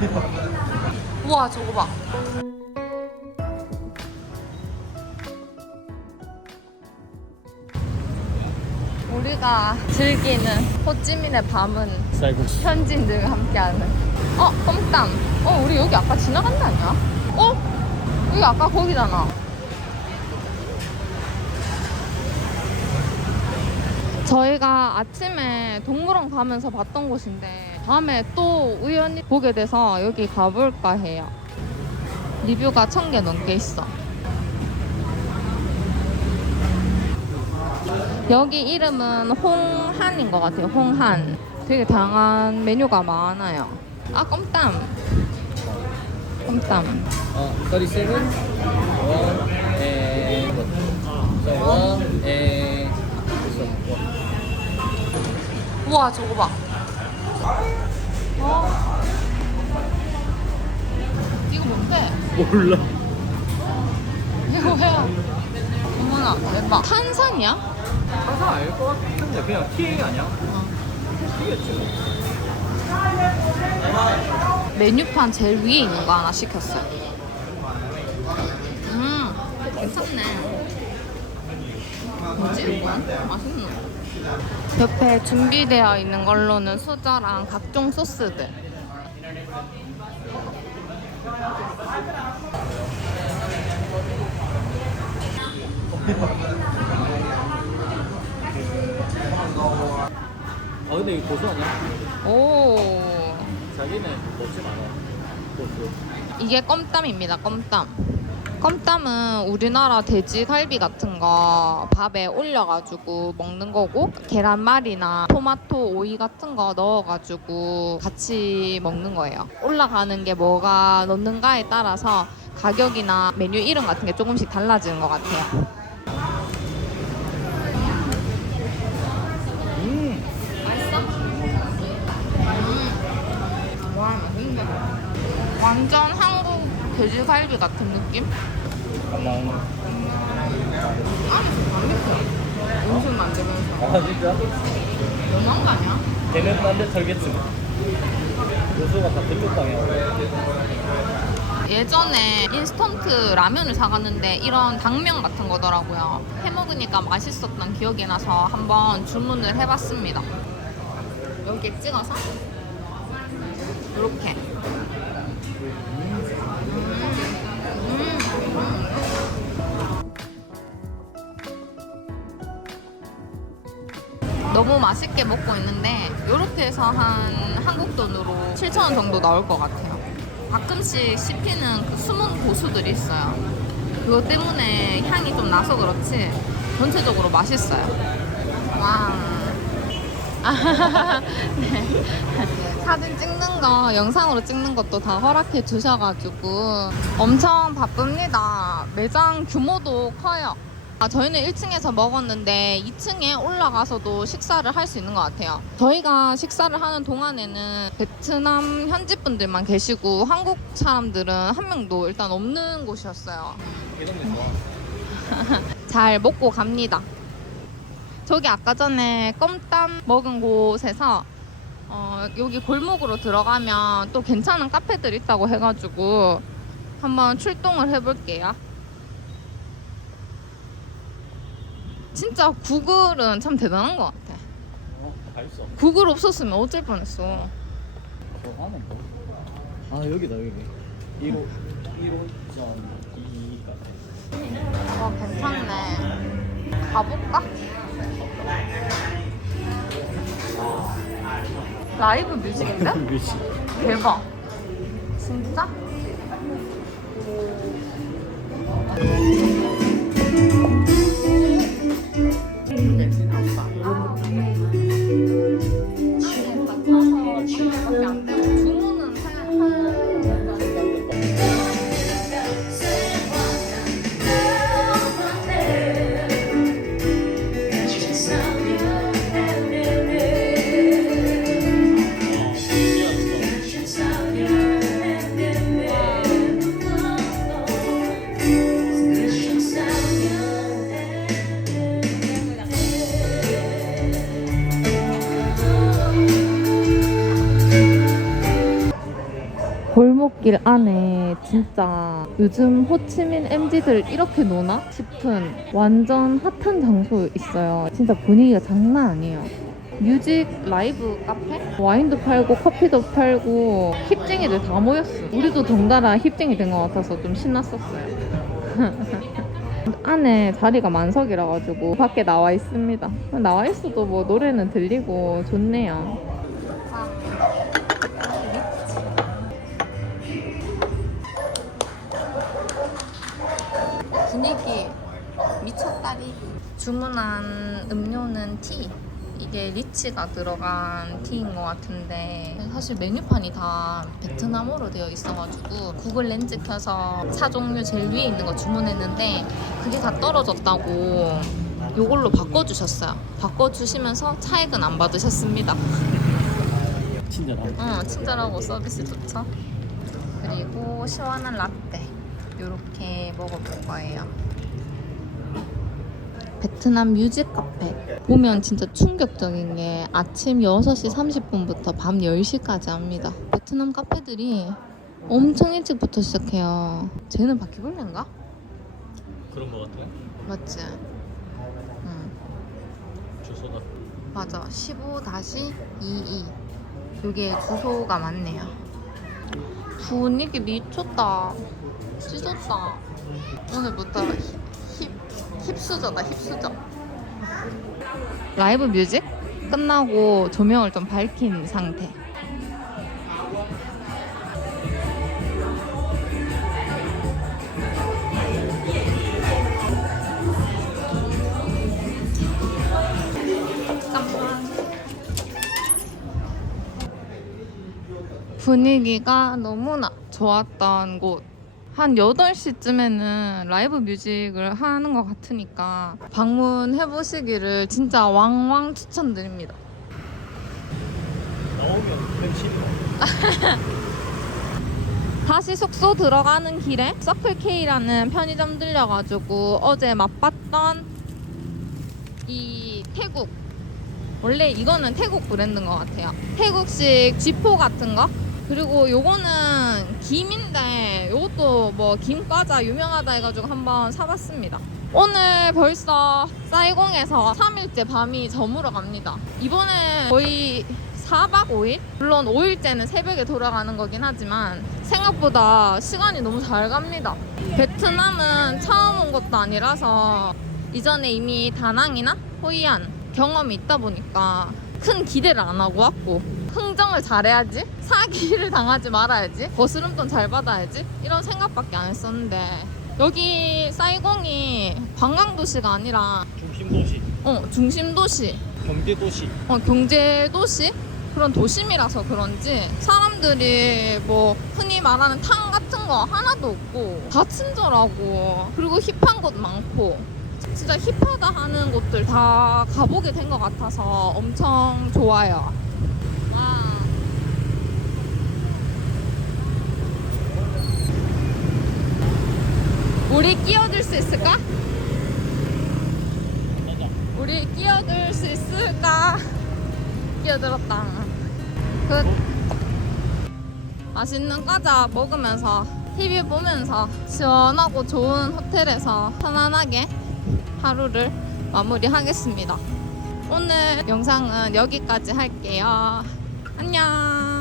우와 저거 봐. 우리가 즐기는 호찌민의 밤은 쌀국수. 현지인들과 함께하는 어 껌땀 어 우리 여기 아까 지나간 데 아니야? 어? 여기 아까 거기잖아 저희가 아침에 동물원 가면서 봤던 곳인데 다음에 또 우연히 보게 돼서 여기 가볼까 해요 리뷰가 천 개 넘게 있어 여기 이름은 홍한인 것 같아요. 홍한. 되게 다양한 메뉴가 많아요. 아 껌땀. 껌땀. 어, 37. 원, 에, 원, 에. 우와 저거 봐. 어? 이거 뭔데? 몰라. 이거 뭐야? 어머나 대박. 탄산이야? 항상 알것 같은데 그냥 티 아니야? 티겠지 뭐. 메뉴판 제일 위에 있는 거 하나 시켰어요. 음 괜찮네. 뭐지 이건? 맛있네. 옆에 준비되어 있는 걸로는 수저랑 각종 소스들. 아 근데 이거 고수 아니야? 오. 자기는 먹지 마라. 고수. 이게 껌땀입니다. 껌땀. 껌땀은 우리나라 돼지갈비 같은 거 밥에 올려가지고 먹는 거고 계란말이나 토마토, 오이 같은 거 넣어가지고 같이 먹는 거예요. 올라가는 게 뭐가 넣는가에 따라서 가격이나 메뉴 이름 같은 게 조금씩 달라지는 것 같아요. 돼지 갈비 같은 느낌? 아마. 안에서 안 믿어. 음식 만들면서. 아 진짜? 너무한 거 아니야? 걔는 딴데 털겠지 뭐. 고수가 다 그쪽 방이야. 예전에 인스턴트 라면을 사갔는데 이런 당면 같은 거더라고요. 해 먹으니까 맛있었던 기억이 나서 한번 주문을 해봤습니다. 여기에 찍어서 이렇게. 너무 맛있게 먹고 있는데 이렇게 해서 한 한국 돈으로 7,000원 정도 나올 것 같아요. 가끔씩 씹히는 그 숨은 고수들이 있어요. 그것 때문에 향이 좀 나서 그렇지 전체적으로 맛있어요. 와. 네. 사진 찍는 거, 영상으로 찍는 것도 다 허락해 주셔가지고 엄청 바쁩니다. 매장 규모도 커요. 아, 저희는 1층에서 먹었는데 2층에 올라가서도 식사를 할 수 있는 것 같아요. 저희가 식사를 하는 동안에는 베트남 현지 분들만 계시고 한국 사람들은 한 명도 일단 없는 곳이었어요. 잘 먹고 갑니다. 저기 아까 전에 껌땀 먹은 곳에서 어, 여기 골목으로 들어가면 또 괜찮은 카페들 있다고 해가지고 한번 출동을 해볼게요. 진짜 구글은 참 대단한 것 같아. 어, 다 있어. 구글 없었으면 어쩔 뻔했어. 저 하면 뭐? 아 여기다 여기. 1호 1호점 2 카페. 와 괜찮네. 가볼까? 라이브 뮤직인데? 뮤직. 대박. 진짜? 길 안에 진짜 요즘 호치민 MZ들 이렇게 노나 싶은 완전 핫한 장소 있어요. 진짜 분위기가 장난 아니에요. 뮤직 라이브 카페? 와인도 팔고 커피도 팔고 힙쟁이들 다 모였어. 우리도 덩달아 힙쟁이 된 것 같아서 좀 신났었어요. 안에 자리가 만석이라 가지고 밖에 나와 있습니다. 나와 있어도 뭐 노래는 들리고 좋네요. 분위기 미쳤다리. 주문한 음료는 티. 이게 리치가 들어간 티인 것 같은데 사실 메뉴판이 다 베트남어로 되어 있어가지고 구글 렌즈 켜서 차 종류 제일 위에 있는 거 주문했는데 그게 다 떨어졌다고 요걸로 바꿔주셨어요. 바꿔주시면서 차액은 안 받으셨습니다. 친절하고. 어, 친절하고 서비스 좋죠. 그리고 시원한 라떼 이렇게 먹어볼 거예요. 베트남 뮤직 카페 보면 진짜 충격적인 게 아침 6시 30분부터 밤 10시까지 합니다. 베트남 카페들이 엄청 일찍부터 시작해요. 쟤는 바퀴벌레인가? 그런 거 같아요. 맞지? 응. 주소다. 맞아. 15-22. 요게 주소가 맞네요. 분위기 미쳤다. 찢었다. 오늘부터 힙, 힙, 힙수저다, 힙수저. 라이브 뮤직 끝나고 조명을 좀 밝힌 상태. 분위기가 너무나 좋았던 곳. 한 8시쯤에는 라이브 뮤직을 하는 것 같으니까 방문해 보시기를 진짜 왕왕 추천드립니다. 나오면 벤치는 다시 숙소 들어가는 길에 서클 K라는 편의점 들려가지고 어제 맛봤던 이 태국 원래 이거는 태국 브랜드인 것 같아요. 태국식 쥐포 같은 거. 그리고 요거는 김인데 요것도 뭐 김과자 유명하다 해가지고 한번 사봤습니다. 오늘 벌써 사이공에서 3일째 밤이 저물어 갑니다. 이번에 거의 4박 5일? 물론 5일째는 새벽에 돌아가는 거긴 하지만 생각보다 시간이 너무 잘 갑니다. 베트남은 처음 온 것도 아니라서 이전에 이미 다낭이나 호이안 경험이 있다 보니까 큰 기대를 안 하고 왔고 흥정을 잘해야지? 사기를 당하지 말아야지? 거스름돈 잘 받아야지? 이런 생각밖에 안 했었는데. 여기 사이공이 관광도시가 아니라 중심 도시, 어 중심 도시. 경제 도시. 어, 경제 도시? 그런 도심이라서 그런지 사람들이 뭐 흔히 말하는 탕 같은 거 하나도 없고 다 친절하고 그리고 힙한 곳 많고. 진짜 힙하다 하는 곳들 다 가보게 된 것 같아서 엄청 좋아요. 와. 우리 끼어들 수 있을까? 우리 끼어들 수 있을까? 끼어들었다. 그 맛있는 과자 먹으면서 TV 보면서 시원하고 좋은 호텔에서 편안하게 하루를 마무리하겠습니다. 오늘 영상은 여기까지 할게요. 안녕.